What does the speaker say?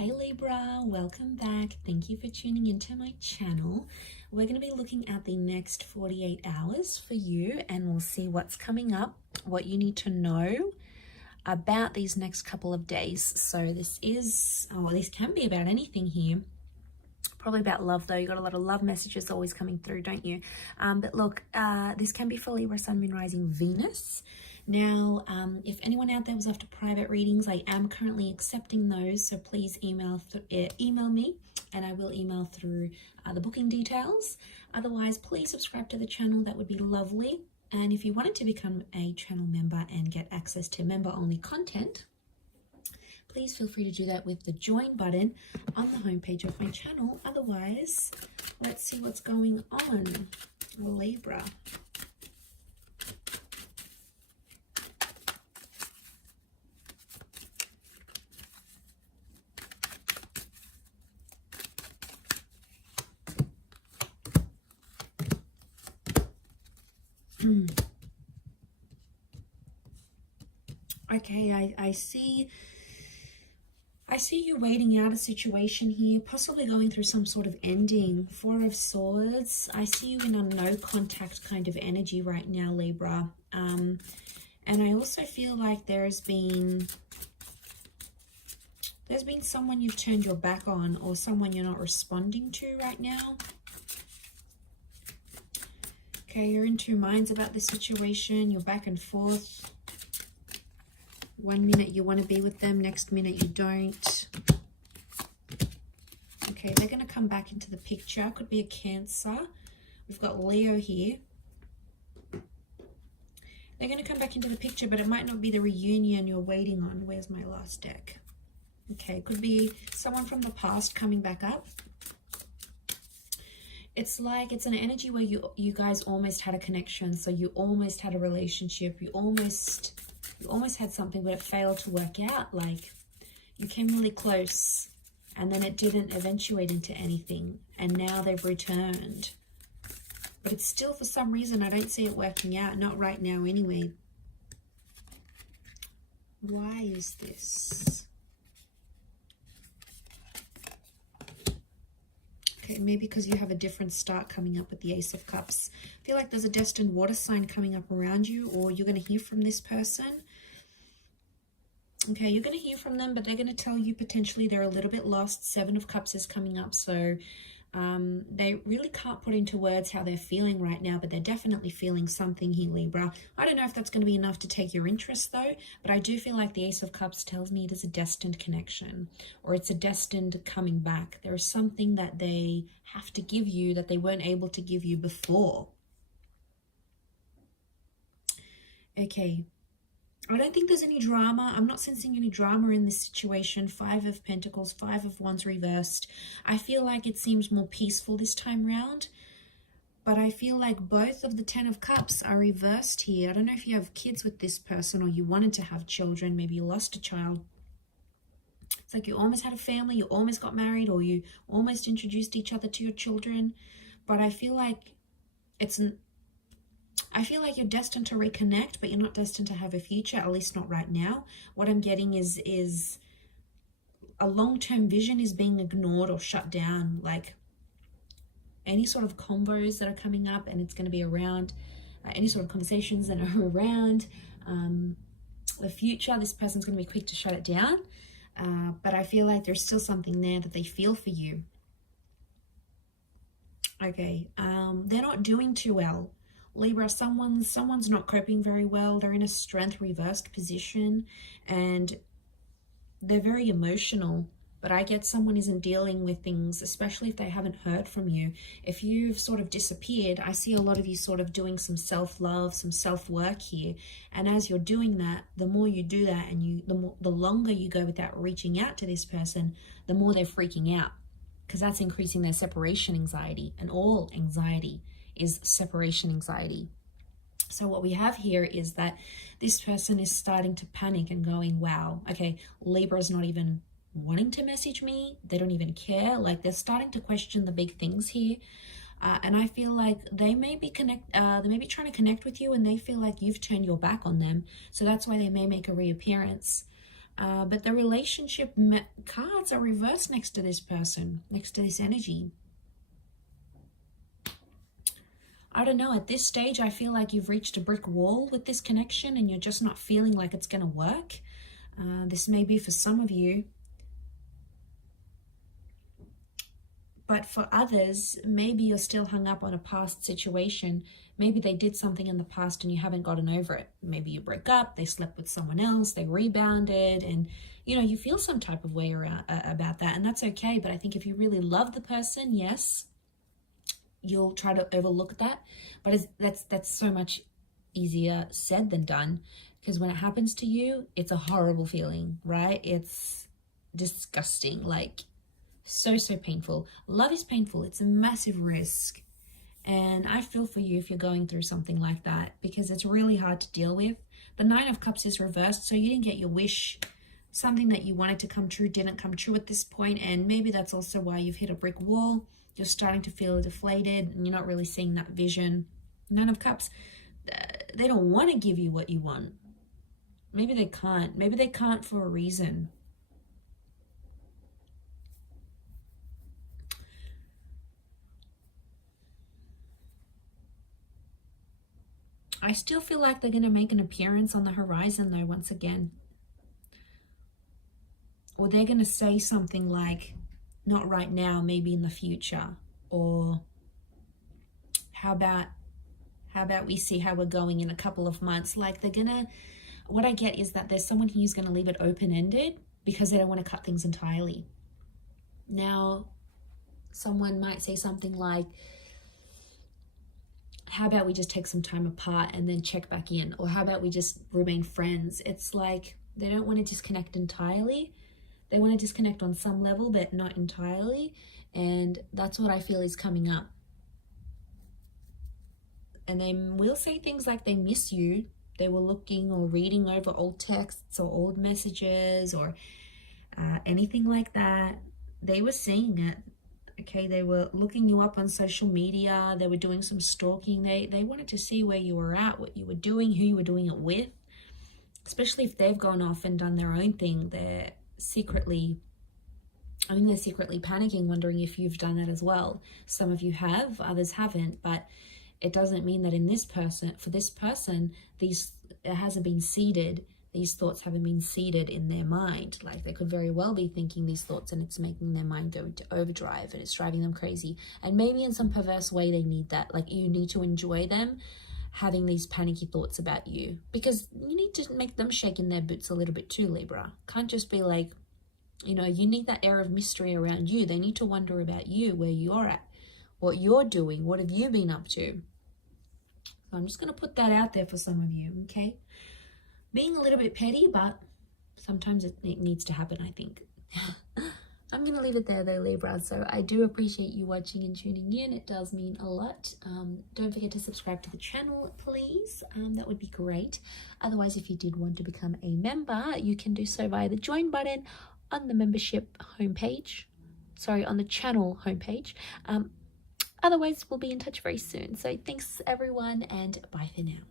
Hey Libra, welcome back. Thank you for tuning into my channel. We're going to be looking at the next 48 hours for you, and we'll see what's coming up, what you need to know about these next couple of days. So this can be about anything here. Probably about love though. You got a lot of love messages always coming through, don't you? But look, this can be for Libra, Sun, Moon, Rising, Venus. Now, if anyone out there was after private readings, I am currently accepting those. So please email me, and I will email through the booking details. Otherwise, please subscribe to the channel. That would be lovely. And if you wanted to become a channel member and get access to member-only content, please feel free to do that with the join button on the homepage of my channel. Otherwise, let's see what's going on, Libra. Okay, I see you waiting out a situation here, possibly going through some sort of ending. Four of Swords. I see you in a no contact kind of energy right now, Libra. And I also feel like there's been someone you've turned your back on, or someone you're not responding to right now. Okay, you're in two minds about this situation. You're back and forth. One minute you want to be with them, next minute you don't. Okay, they're going to come back into the picture. Could be a Cancer. We've got Leo here. They're going to come back into the picture, but it might not be the reunion you're waiting on. Where's my last deck? Okay, could be someone from the past coming back up. It's like it's an energy where you guys almost had a connection. So you almost had a relationship. You almost had something, but it failed to work out. Like, you came really close and then it didn't eventuate into anything, and now they've returned. But it's still, for some reason, I don't see it working out. Not right now anyway. Why is this? Okay, maybe because you have a different start coming up with the Ace of Cups. I feel like there's a destined water sign coming up around you, or you're going to hear from this person. Okay, you're going to hear from them, but they're going to tell you potentially they're a little bit lost. Seven of Cups is coming up, so they really can't put into words how they're feeling right now, but they're definitely feeling something here, Libra. I don't know if that's going to be enough to take your interest, though, but I do feel like the Ace of Cups tells me it is a destined connection, or it's a destined coming back. There is something that they have to give you that they weren't able to give you before. Okay. I don't think there's any drama. I'm not sensing any drama in this situation. Five of Pentacles, Five of Wands reversed. I feel like it seems more peaceful this time round. But I feel like both of the Ten of Cups are reversed here. I don't know if you have kids with this person, or you wanted to have children. Maybe you lost a child. It's like you almost had a family, you almost got married, or you almost introduced each other to your children. But I feel like you're destined to reconnect, but you're not destined to have a future, at least not right now. What I'm getting is a long-term vision is being ignored or shut down. Like any sort of combos that are coming up, and it's going to be around any sort of conversations that are around the future, this person's going to be quick to shut it down. But I feel like there's still something there that they feel for you. Okay, they're not doing too well. Libra, someone's not coping very well. They're in a strength reversed position and they're very emotional. But I get someone isn't dealing with things, especially if they haven't heard from you. If you've sort of disappeared, I see a lot of you sort of doing some self-love, some self-work here. And as you're doing that, the more you do that, and the longer you go without reaching out to this person, the more they're freaking out, because that's increasing their separation anxiety, and all anxiety is separation anxiety. So what we have here is that this person is starting to panic and going, wow, okay, Libra's not even wanting to message me. They don't even care. Like, they're starting to question the big things here. And I feel like they may be trying to connect with you, and they feel like you've turned your back on them. So that's why they may make a reappearance. But the relationship cards are reversed next to this person, next to this energy. I don't know, at this stage, I feel like you've reached a brick wall with this connection and you're just not feeling like it's going to work. This may be for some of you. But for others, maybe you're still hung up on a past situation. Maybe they did something in the past and you haven't gotten over it. Maybe you broke up, they slept with someone else, they rebounded, and you know, you feel some type of way around, about that, and that's okay. But I think if you really love the person, yes, you'll try to overlook that. But that's so much easier said than done, because when it happens to you, it's a horrible feeling, right? It's disgusting, like so painful. Love is painful. It's a massive risk, and I feel for you if you're going through something like that, because it's really hard to deal with. The Nine of Cups is reversed, so you didn't get your wish. Something that you wanted to come true didn't come true at this point, and maybe that's also why you've hit a brick wall. You're starting to feel deflated and you're not really seeing that vision. Nine of Cups, they don't want to give you what you want. Maybe they can't. Maybe they can't for a reason. I still feel like they're going to make an appearance on the horizon though, once again. Or they're going to say something like, not right now, maybe in the future. Or how about we see how we're going in a couple of months. Like they're going to, what I get is that there's someone who's going to leave it open-ended because they don't want to cut things entirely. Now, someone might say something like, how about we just take some time apart and then check back in? Or how about we just remain friends? It's like they don't want to disconnect entirely. They want to disconnect on some level, but not entirely. And that's what I feel is coming up. And they will say things like they miss you. They were looking or reading over old texts or old messages or anything like that. They were seeing it. Okay, they were looking you up on social media. They were doing some stalking. They wanted to see where you were at, what you were doing, who you were doing it with. Especially if they've gone off and done their own thing. They're secretly panicking, wondering if you've done that as well. Some of you have, others haven't, but it doesn't mean that for this person, it hasn't been seeded. These thoughts haven't been seeded in their mind. Like they could very well be thinking these thoughts and it's making their mind go into overdrive and it's driving them crazy. And maybe in some perverse way they need that. Like you need to enjoy them having these panicky thoughts about you, because you need to make them shake in their boots a little bit too, Libra. Can't just be like, you know, you need that air of mystery around you. They need to wonder about you, where you're at, what you're doing, what have you been up to. So I'm just going to put that out there for some of you, okay? Being a little bit petty, but sometimes it needs to happen, I think. I'm going to leave it there though, Libra. So I do appreciate you watching and tuning in. It does mean a lot. Don't forget to subscribe to the channel, please. That would be great. Otherwise, if you did want to become a member, you can do so via the join button on the membership homepage. Sorry, on the channel homepage. Otherwise, we'll be in touch very soon. So thanks everyone, and bye for now.